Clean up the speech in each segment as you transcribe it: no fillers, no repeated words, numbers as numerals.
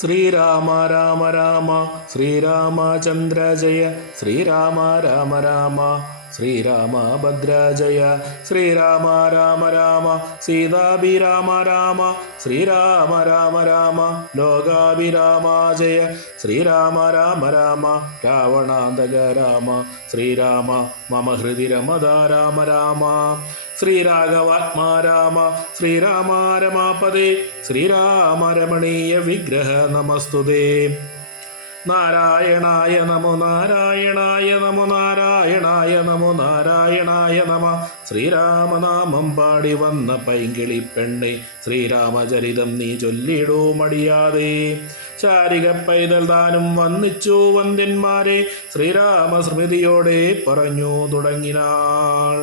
ശ്രീരാമ രാമ രാമ ശ്രീരാമചന്ദ്ര ജയ ശ്രീരാമ രാമ രാമ ശ്രീരാമഭദ്ര ജയ ശ്രീരാമ രാമ രാമ സീതാഭിരാമ രാമ ശ്രീരാമ രാമ രാമ ലോകാഭിരാമ ജയ ശ്രീരാമ രാമ രാമ രാവണാന്തക രാമ ശ്രീരാമ മമ ഹൃദി രമത രാമ രാമ ശ്രീരാഘവാത്മാ രാമ ശ്രീരാമ രമാപദേ ശ്രീരാമ രമണീയ വിഗ്രഹ നമസ്തുതേ. നാരായണായ നമോ നാരായണായ നമോ നാരായണായ നമോ നാരായണായ നമ. ശ്രീരാമനാമം പാടി വന്ന പൈങ്കിളി പെണ്ണെ ശ്രീരാമചരിതം നീ ചൊല്ലിടൂ മടിയാതെ. ചാരിക പൈതൽ താനും വന്നിച്ചു വന്ദ്യന്മാരെ ശ്രീരാമസ്മൃതിയോടെ പറഞ്ഞു തുടങ്ങിനാൾ.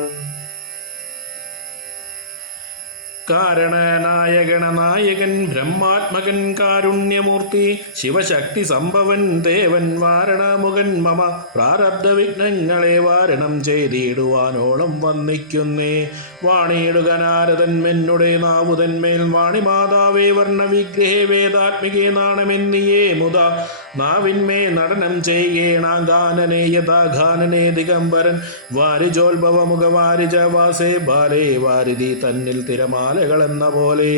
കാരണനായകണനായകൻ ബ്രഹ്മാത്മകൻ കാരുണ്യമൂർത്തി ശിവശക്തി സംഭവൻ ദേവൻ വാരണമുഖൻ മമ പ്രാരബ്ധ വിഘ്നങ്ങളെ വാരണം ചെയ്തിടുവാനോളം വന്നിക്കുന്നേ. വാണിയിടുക നാരദൻ മെന്നുടെ നാവുതന്മേൽ വാണിമാതാവേ വർണ്ണ വിഗ്രഹേ വേദാത്മികേ നാണമെന്നിയേ മുത നാവിന്മേ നടനം ചെയ്യേണാഗാനനേ യഥാഗാനനേ ദിഗംബരൻ വാരിജോത്ഭവ മുഖവാരിജ വാസേ ബാലേ വാരിധി തന്നിൽ തിരമാലകളെന്ന പോലെ.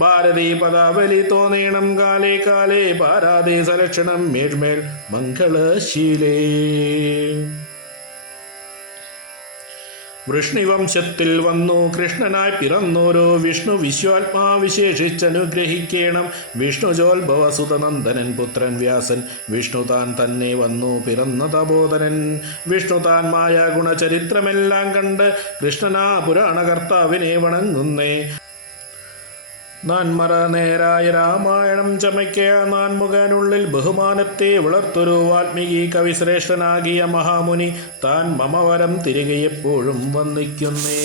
ഭാരതി പദാവലി തോന്നേണം കാലേ കാലേ പാരാതെ സലക്ഷണം മേൽമേൽ മംഗളശീലേ. വൃഷ്ണിവംശത്തിൽ വന്നു കൃഷ്ണനായി പിറന്നോരോ വിഷ്ണു വിശ്വാത്മാ വിശേഷിച്ചനുഗ്രഹിക്കേണം. വിഷ്ണുജോത്ഭവ സുതനന്ദനൻ പുത്രൻ വ്യാസൻ വിഷ്ണു താൻ തന്നെ വന്നു പിറന്ന തപോധനൻ. വിഷ്ണു താൻ മായ ഗുണചരിത്രമെല്ലാം കണ്ട് കൃഷ്ണനാ പുരാണകർത്താവിനെ വണങ്ങുന്നേ. നാൻമറ നേരായ രാമായണം ചമയ്ക്കുക നാൻമുഖനുള്ളിൽ ബഹുമാനത്തെ വളർത്തൊരു വാൽമീകി കവിശ്രേഷ്ഠനാകിയ മഹാമുനി താൻ മമവരം തിരികെ എപ്പോഴും വന്നിക്കുന്നേ.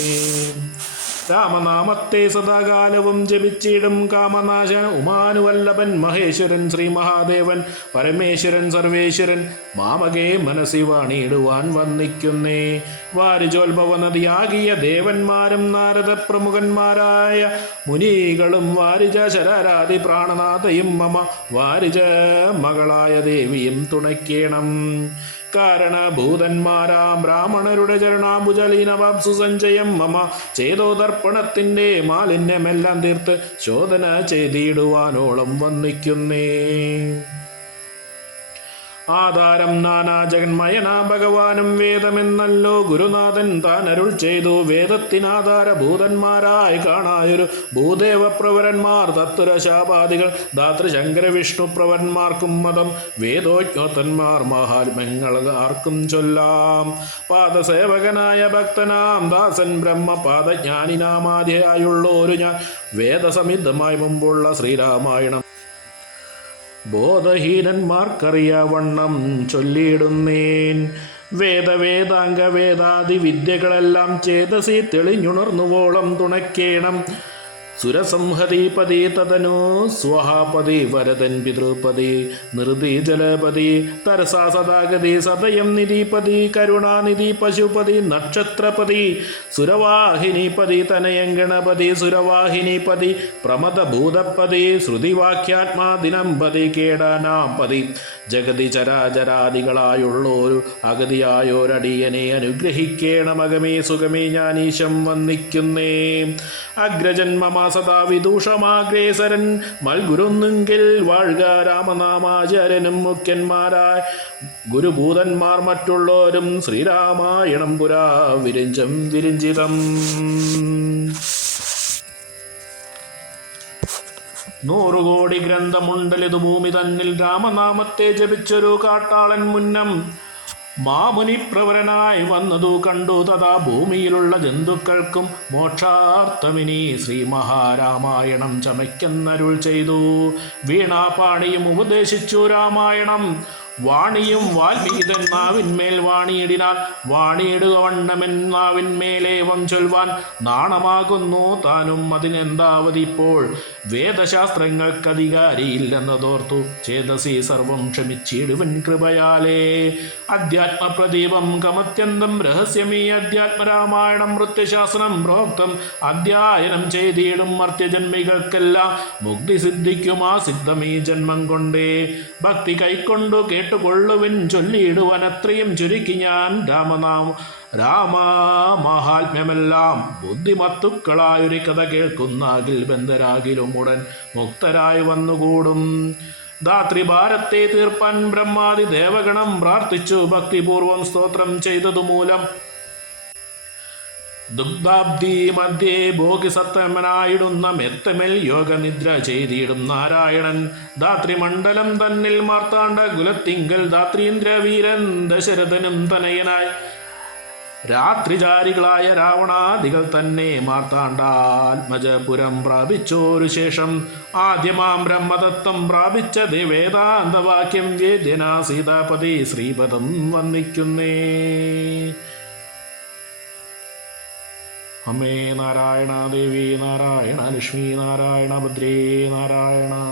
രാമനാമത്തെ സദാകാലവും ജപിച്ചിടും കാമനാശൻ ഉമാനുവല്ലഭൻ മഹേശ്വരൻ ശ്രീ മഹാദേവൻ പരമേശ്വരൻ സർവേശ്വരൻ മാമകേ മനസ്സി വാണിയിടുവാൻ വന്നിക്കുന്നേ. വാരിജോത്ഭവ നദിയാകിയ ദേവന്മാരും നാരദ പ്രമുഖന്മാരായ മുനികളും വാരിജ ശരാരാതി പ്രാണനാഥയും മമ വാരിജ മകളായ ദേവിയും തുണയ്ക്കേണം. കാരണഭൂതന്മാരാം ബ്രാഹ്മണരുടെ ചരണാംബുജലീനവാംസു സഞ്ചയം മമ ചേതോദർപ്പണത്തിൻ്റെ മാലിന്യമെല്ലാം തീർത്ത് ശോധന ചെയ്തിടുവാനോളം വന്നിക്കുന്നേ. ആധാരം നാനാ ജഗന്മയനാ ഭഗവാനും വേദമെന്നല്ലോ ഗുരുനാഥൻ താൻ അരുൾ ചെയ്തു. വേദത്തിനാധാരഭൂതന്മാരായി കാണായൊരു ഭൂദേവപ്രവരന്മാർ തത്തുരശാപാദികൾ ധാതൃശങ്കര വിഷ്ണു പ്രവരന്മാർക്കും മതം വേദോജ്ഞോത്തന്മാർ മഹാത്മ്യങ്ങൾ ആർക്കും ചൊല്ലാം. പാദസേവകനായ ഭക്തനാം ദാസൻ ബ്രഹ്മപാദജ്ഞാനിനാമാധ്യയായുള്ളോരു ഞാൻ വേദസമിദ്ധമായി മുമ്പുള്ള ശ്രീരാമായണം ബോധഹീനന്മാർക്കറിയാവണ്ണം ചൊല്ലിയിടുന്നേൻ. വേദവേദാംഗ വേദാദി വിദ്യകളെല്ലാം ചേതസി തെളിഞ്ഞുണർന്നുവോളം തുണയ്ക്കേണം. സുരസംഹതിപതി തതനു സ്വഹാപതി വരദൻ പിതൃപതി നിർതി ജലപതി തരസാ സദാഗതി സദയം നിധിപതി കരുണാനിധി പശുപതി നക്ഷത്രപതി സുരവാഹിനിപതി തനയം ഗണപതി സുരവാഹിനിപതി പ്രമദഭൂതപതി ശ്രുതിവാക്യാത്മാ ദിനംപതി കേടാനാംപതി ജഗതി ചരാചരാദികളായുള്ളോരു അഗതിയായോരടിയനെ അനുഗ്രഹിക്കേണമകമേ സുഖമേ ഞാനീശം വന്നിക്കുന്നേ. അഗ്രജന്മ സദാ വിദൂഷമാഗ്രേസരൻ മൽഗുരുന്നെങ്കിൽ വാഴ്ക രാമനാമാചാര്യനും മുഖ്യന്മാരായ ഗുരുഭൂതന്മാർ മറ്റുള്ളവരും ശ്രീരാമായണം പുരാ വിരിഞ്ചം വിരിഞ്ചിതം. 100 കോടി ഗ്രന്ഥമുണ്ടലിതു ഭൂമി തന്നിൽ രാമനാമത്തെ ജപിച്ചൊരു കാട്ടാളൻ മുന്നം മാമുനിപ്രവരനായി വന്നതു കണ്ടു. തഥാ ഭൂമിയിലുള്ള ജന്തുക്കൾക്കും മോക്ഷാർത്ഥമിനി ശ്രീ മഹാരാമായണം ചമയ്ക്കെന്നരുൾ ചെയ്തു. വീണാപാണിയും ഉപദേശിച്ചു രാമായണം വാണിയും വാൽമീകിതൻ നാവിന്മേൽ വാണിയിടിനാൽ വാണിയിടുക വണ്ണമെന്നാവിന്മേലേവം ചൊൽവാൻ നാണമാകുന്നു താനും അതിനെന്താവതിപ്പോൾ വേദശാസ്ത്രങ്ങൾക്കധികാരിയില്ലെന്നതോർത്തു ചേതസി സർവം ക്ഷമിച്ചിടുവൻ കൃപയാലേ. അധ്യാത്മപ്രദീപം കമത്യന്തം രഹസ്യമീ അധ്യാത്മരാമായണം വൃത്യശാസനം പ്രോക്തം അധ്യായനം ചെയ്തിടും മർത്യജന്മികൾക്കെല്ലാം മുക്തി സിദ്ധിക്കുമാ സിദ്ധമീ ജന്മം കൊണ്ടേ. ഭക്തി കൈക്കൊണ്ടു കേട്ടുകൊള്ളുവിൻ ചൊല്ലിയിടുവൻ അത്രയും ചുരുക്കി ഞാൻ രാമ മഹാത്മ്യമെല്ലാം. ബുദ്ധിമത്തുക്കളായൊരു കഥ കേൾക്കുന്നാകിൽ ബന്ധരാകിലും ഉടൻ മുക്തരായി വന്നുകൂടും. ധാത്രിഭാരത്തെ തീർപ്പാൻ ബ്രഹ്മാദി ദേവഗണം പ്രാർത്ഥിച്ചു ഭക്തിപൂർവം സ്തോത്രം ചെയ്തതുമൂലം ദുഗ്ധാബ്ദി മധ്യേ ഭോഗിസത്തമനായിടുന്ന മെത്തമേൽ യോഗനിദ്ര ചെയ്തിടും നാരായണൻ. ധാത്രിമണ്ഡലം തന്നിൽ മാർത്താണ്ഡ കുലത്തിങ്കൽ ധാത്രീന്ദ്രവീരൻ ദശരഥനും തനയനായി രാത്രിചാരികളായ രാവണാദികൾ തന്നെ മാർത്താണ്ഡാത്മജപുരം പ്രാപിച്ചോരു ശേഷം ആദ്യമാം ബ്രഹ്മതത്വം പ്രാപിച്ച വേദാന്തവാക്യം വേദ്യനാ സീതാപതി ശ്രീപദം വന്ദിക്കുന്നേ. അമ്മേ നാരായണ, ദേവി നാരായണ, ലക്ഷ്മി നാരായണ, ഭദ്രേ നാരായണ.